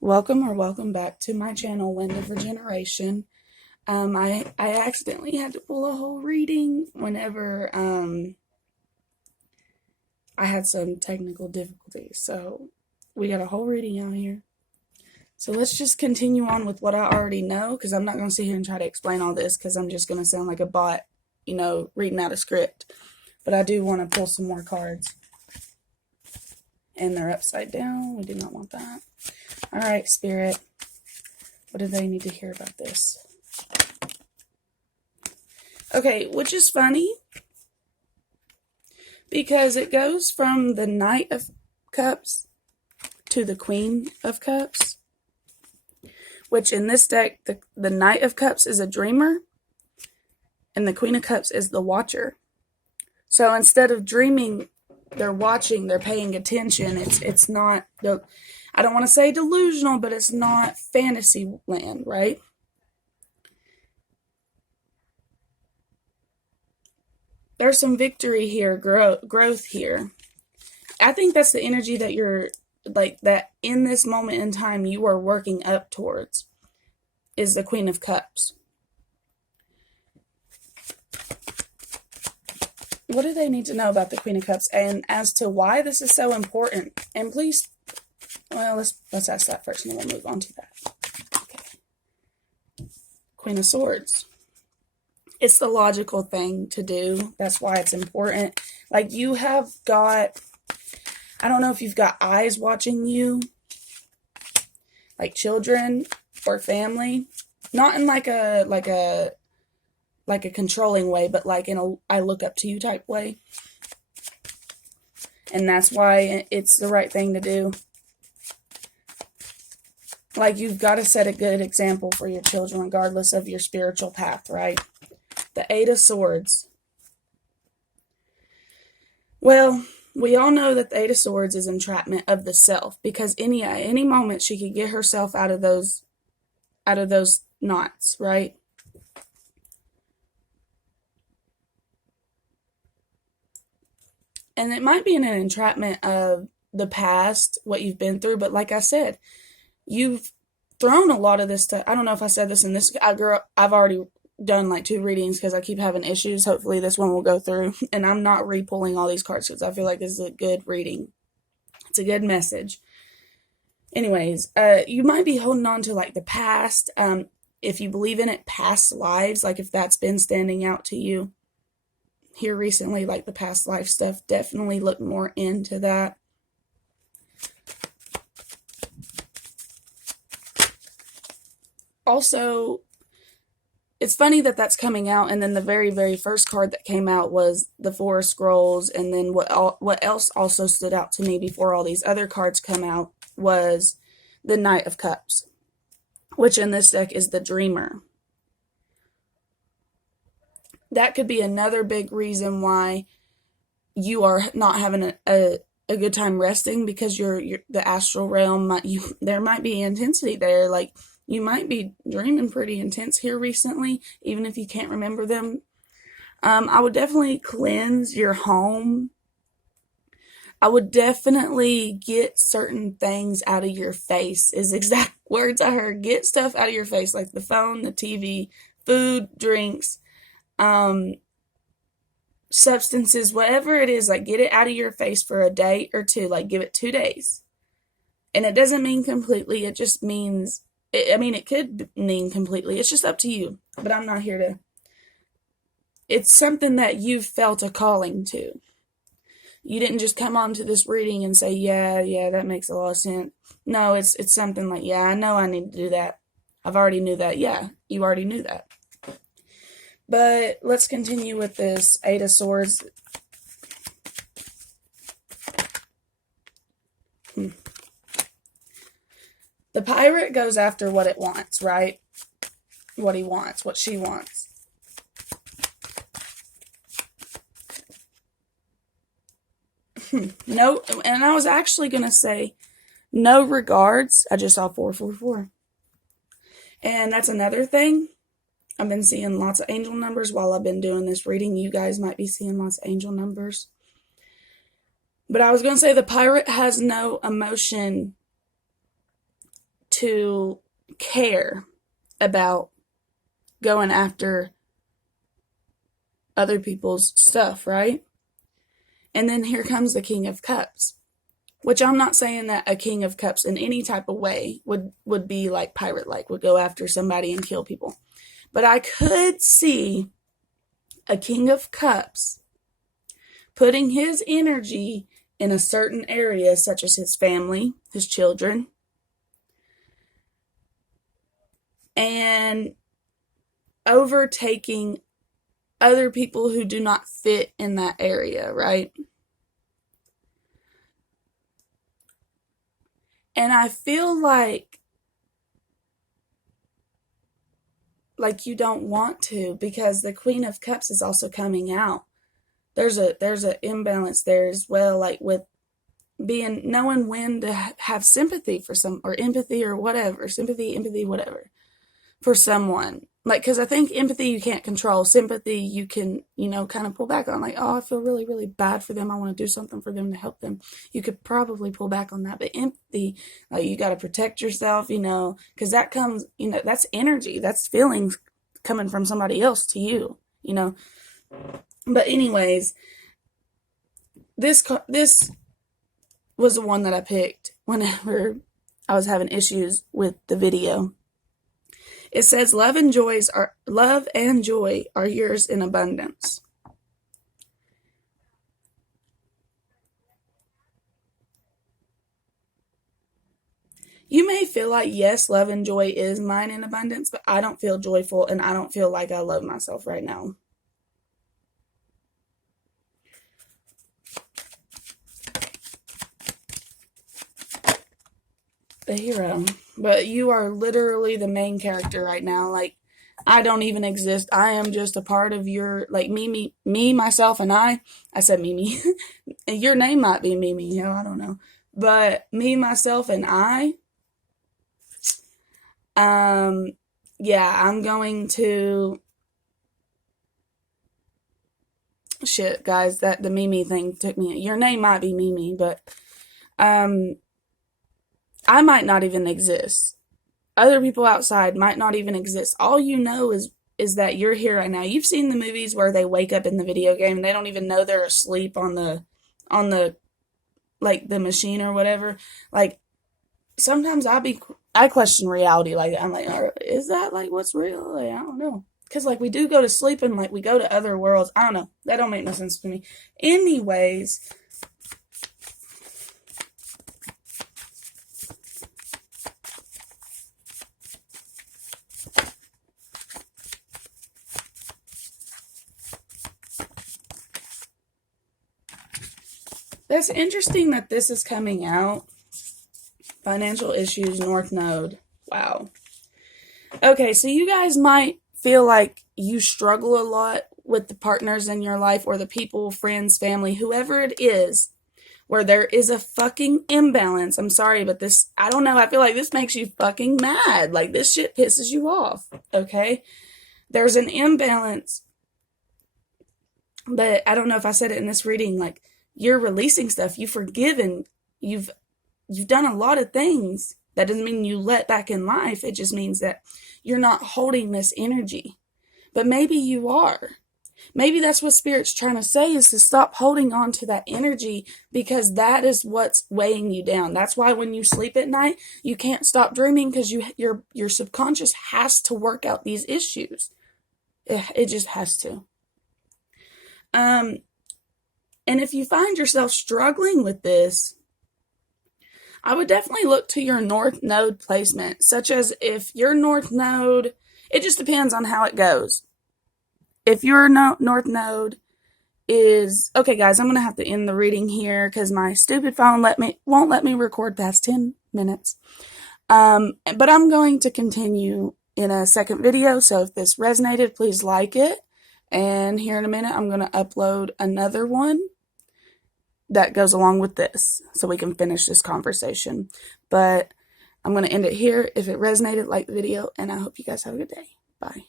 Welcome back to my channel, Wind of Regeneration. I accidentally had to pull a whole reading whenever I had some technical difficulties. So we got a whole reading out here. So let's just continue on with what I already know, because I'm not going to sit here and try to explain all this, because I'm just going to sound like a bot, reading out a script. But I do want to pull some more cards. And they're upside down. We do not want that. All right, Spirit. What do they need to hear about this? Okay, which is funny because it goes from the Knight of Cups to the Queen of Cups, which in this deck, the Knight of Cups is a dreamer and the Queen of Cups is the watcher. So instead of dreaming, they're watching, they're paying attention. It's not, I don't want to say delusional, but it's not fantasy land, right? There's some victory here, growth here. I think that's the energy that you're, that in this moment in time you are working up towards, is the Queen of Cups. What do they need to know about the Queen of Cups and as to why this is so important? And please, well, let's ask that first and then we'll move on to that. Okay. Queen of Swords. It's the logical thing to do. That's why it's important. Like, you have got, I don't know if you've got eyes watching you, like children or family, not in like a controlling way, but like in a I look up to you type way. And that's why it's the right thing to do. Like, you've got to set a good example for your children regardless of your spiritual path, right? The Eight of Swords. Well, we all know that the Eight of Swords is entrapment of the self, because at any moment she could get herself out of those knots, right? And it might be an entrapment of the past, what you've been through, but like I said, you've thrown a lot of this stuff. I don't know if I said this in this. I've already done like 2 readings because I keep having issues. Hopefully this one will go through. And I'm not re-pulling all these cards because I feel like this is a good reading. It's a good message. Anyways, you might be holding on to like the past. If you believe in it, past lives, like if that's been standing out to you here recently, like the past life stuff, definitely look more into that. Also, it's funny that that's coming out, and then the very, very first card that came out was the Four of Scrolls, and then what else also stood out to me before all these other cards come out was the Knight of Cups, which in this deck is the Dreamer. That could be another big reason why you are not having a good time resting, because you're the astral realm, there might be intensity there, like you might be dreaming pretty intense here recently, even if you can't remember them. I would definitely cleanse your home. I would definitely get certain things out of your face, is exact words I heard. Get stuff out of your face, like the phone, the TV, food, drinks, substances, whatever it is, like get it out of your face for a day or 2, like give it 2 days. And it doesn't mean completely, it just means, it could mean completely. It's just up to you. But I'm not here to. It's something that you've felt a calling to. You didn't just come on to this reading and say, yeah, that makes a lot of sense. No, it's something like, yeah, I know I need to do that. I've already knew that. Yeah, you already knew that. But let's continue with this Eight of Swords. The pirate goes after what it wants, right? What he wants, what she wants. No, and I was actually going to say no regards. I just saw 444. And that's another thing. I've been seeing lots of angel numbers while I've been doing this reading. You guys might be seeing lots of angel numbers. But I was going to say the pirate has no emotion to care about going after other people's stuff, right? And then here comes the King of Cups, which I'm not saying that a King of Cups in any type of way would be like pirate-like, would go after somebody and kill people. But I could see a King of Cups putting his energy in a certain area, such as his family, his children, and overtaking other people who do not fit in that area, right? And I feel like you don't want to, because the Queen of Cups is also coming out. There's a imbalance there as well, like with knowing when to have sympathy for some, or empathy, or whatever, empathy, whatever, for someone. Like, because I think empathy you can't control. Sympathy you can, kind of pull back on. Like, oh, I feel really, really bad for them. I want to do something for them to help them. You could probably pull back on that. But empathy, like, you got to protect yourself, because that comes, that's energy. That's feelings coming from somebody else to you, But anyways, this was the one that I picked whenever I was having issues with the video. It says, love and joy are yours in abundance. You may feel like, yes, love and joy is mine in abundance, but I don't feel joyful, and I don't feel like I love myself right now. The hero. But you are literally the main character right now. Like, I don't even exist. I am just a part of your, like, me, myself, and I said Mimi. Your name might be Mimi, I don't know. But me, myself, and I, yeah, I'm going to, shit, guys, that the Mimi thing took me, your name might be Mimi, but, I might not even exist. Other people outside might not even exist. All you know is that you're here right now. You've seen the movies where they wake up in the video game and they don't even know they're asleep on the like the machine or whatever. Like, sometimes I question reality. Like, I'm like, is that like what's real? Like, I don't know. Because like we do go to sleep and like we go to other worlds. I don't know. That don't make no sense to me. Anyways, that's interesting that this is coming out. Financial issues, North Node. Wow. Okay, so you guys might feel like you struggle a lot with the partners in your life, or the people, friends, family, whoever it is, where there is a fucking imbalance. I'm sorry, but this, I don't know, I feel like this makes you fucking mad. Like, this shit pisses you off, okay? There's an imbalance, but I don't know if I said it in this reading, like, you're releasing stuff, you've forgiven, you've done a lot of things. That doesn't mean you let back in life. It just means that you're not holding this energy. But maybe you are. Maybe that's what Spirit's trying to say, is to stop holding on to that energy, because that is what's weighing you down. That's why when you sleep at night, you can't stop dreaming, because your subconscious has to work out these issues. It just has to. And if you find yourself struggling with this, I would definitely look to your North Node placement, such as if your North Node, it just depends on how it goes. If your North Node is, okay guys, I'm going to have to end the reading here because my stupid phone won't let me record past 10 minutes. But I'm going to continue in a second video, so if this resonated, please like it. And here in a minute, I'm going to upload another one that goes along with this, so we can finish this conversation. But I'm going to end it here. If it resonated, like the video, and I hope you guys have a good day. Bye.